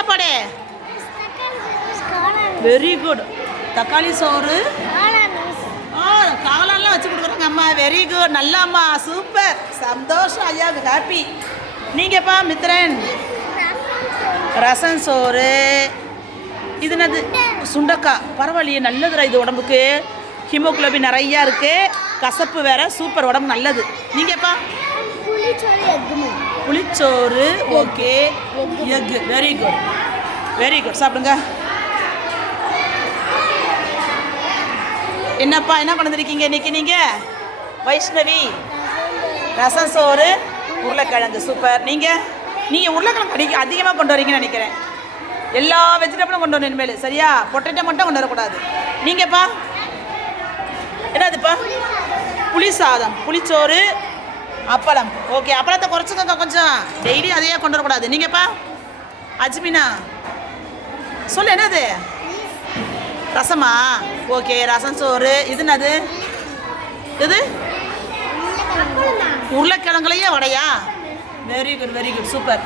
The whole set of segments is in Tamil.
சாப்பாடு? வெரி குட் தக்காளி சோறு. ஆ காளான்லாம் வச்சு கொடுக்குறாங்க அம்மா. வெரி குட் நல்ல அம்மா. சூப்பர் சந்தோஷம் ஐயாவுக்கு ஹாப்பி நீங்கப்பா மித்ரன்? ரசம் சோறு. இது என்னது? சுண்டக்காய் பரவாயில்லையே நல்லதுடா இது உடம்புக்கு. ஹீமோகுளோபின் நிறையா இருக்கு. கசப்பு வேற. சூப்பர் உடம்பு நல்லது. நீங்கப்பா புளிச்சோறு okay. Egg very good very good சாப்பிடுங்க. என்னப்பா என்ன பண்ணிருக்கீங்க இன்னைக்கு நீங்க? வைஷ்ணவி. ரசம் சோறு உருளைக்கிழங்கு சூப்பர் நீங்க? நீங்க உருளைக்கிழங்கு அடி அதிகமாக கொண்டு வரீங்கன்னு நினைக்கிறேன். எல்லா வெஜிடபிளும் கொண்டு வரணும் இனிமேல். சரியா? பொட்டேட்டோ மட்டும் கொண்டு வரக்கூடாது. நீங்கப்பா என்னதுப்பா? புளி சாதம். புளிச்சோறு அப்பளம். ஓகே அப்பளத்தை குறைச்சிக்கோங்க கொஞ்சம். டெய்லி அதையே கொண்டு வரக்கூடாது. நீங்கப்பா அஜ்மினா. சொல்லு என்னது? ரசமா? ஓகே ரசம் சோறு. இது என்னது? இது? உருளைக்கிழங்குலையே வடையா? Very good very good super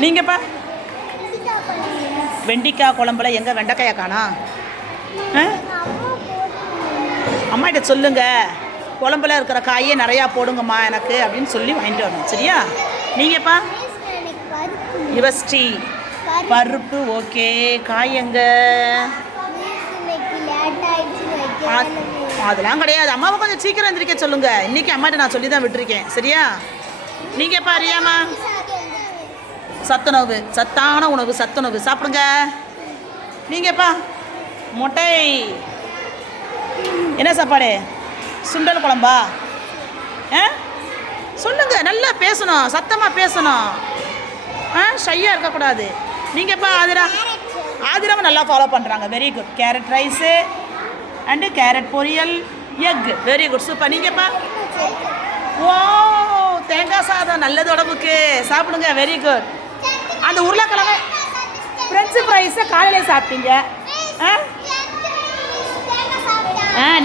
நீங்கப்பா வெண்டிக்காய் குழம்புல எங்கே வெண்டைக்காயா காணா ஆ? அம்மாகிட்ட சொல்லுங்கள் குழம்புல இருக்கிற காயே நிறையா போடுங்கம்மா எனக்கு அப்படின்னு சொல்லி வாங்கிட்டு வரணும். சரியா? நீங்கப்பா? யுவஸ்டி பருப்பு ஓகே. காய் எங்க? அதெல்லாம் கிடையாது. அம்மாவை கொஞ்சம் சீக்கிரம் எந்திரிக்க சொல்லுங்க. இன்னைக்கு அம்மாட்ட நான் சொல்லி தான் விட்டுருக்கேன். சரியா? நீங்கப்பா அறியாமா சத்துணவு. சத்தான உணவு சத்துணவு. சாப்பிடுங்க. நீங்கப்பா முட்டை. என்ன சாப்பாடு? சுண்டல் குழம்பா? ஆ? சொல்லுங்க நல்லா பேசணும் சத்தமாக பேசணும். ஆ ஷையாக இருக்கக்கூடாது. நீங்கப்பா ஆதிரா ஆதிராவை நல்லா ஃபாலோ பண்ணுறாங்க very good carrot rice and carrot பொரியல் எக் வெரி குட் சூப்பர் நீங்கள்ப்பா ஓ தேங்காய் சாதம் நல்லது உடம்புக்கு. சாப்பிடுங்க. வெரி குட் அந்த உருளைக்கிழங்கு ஃப்ரெஞ்சு ஃப்ரைஸை காலையில் சாப்பிட்டீங்க. ஆ?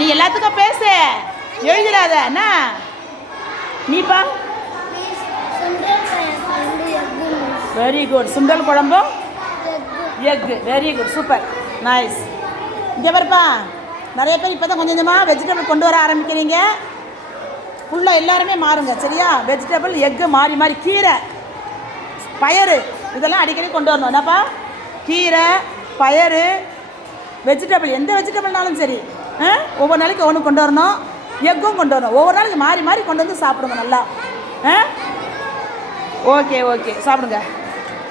நீ எல்லாத்துக்கும் பேசு. எழுதிடாத. என்ன? நீப்பா. வெரி குட் சுண்டல் குழம்பு? Egg very good super nice இங்கே பாருப்பா. நிறைய பேர் இப்போ தான் கொஞ்சம் கொஞ்சமாக வெஜிடபிள் கொண்டு வர ஆரம்பிக்கிறீங்க. ஃபுல்லாக எல்லாருமே மாறுங்க சரியா? வெஜிடபிள் எக்கு மாறி மாறி. கீரை பயறு. இதெல்லாம் அடிக்கடி கொண்டு வரணும். என்னப்பா? கீரை பயறு வெஜிடபிள் எந்த வெஜிடபிள்னாலும் சரி. ஒவ்வொரு நாளைக்கு ஒன்று கொண்டு வரணும். எக்கும் கொண்டு வரணும். ஒவ்வொரு நாளைக்கு மாறி மாறி கொண்டு வந்து சாப்பிடுங்க நல்லா. ஆ? Okay okay. சாப்பிடுங்க.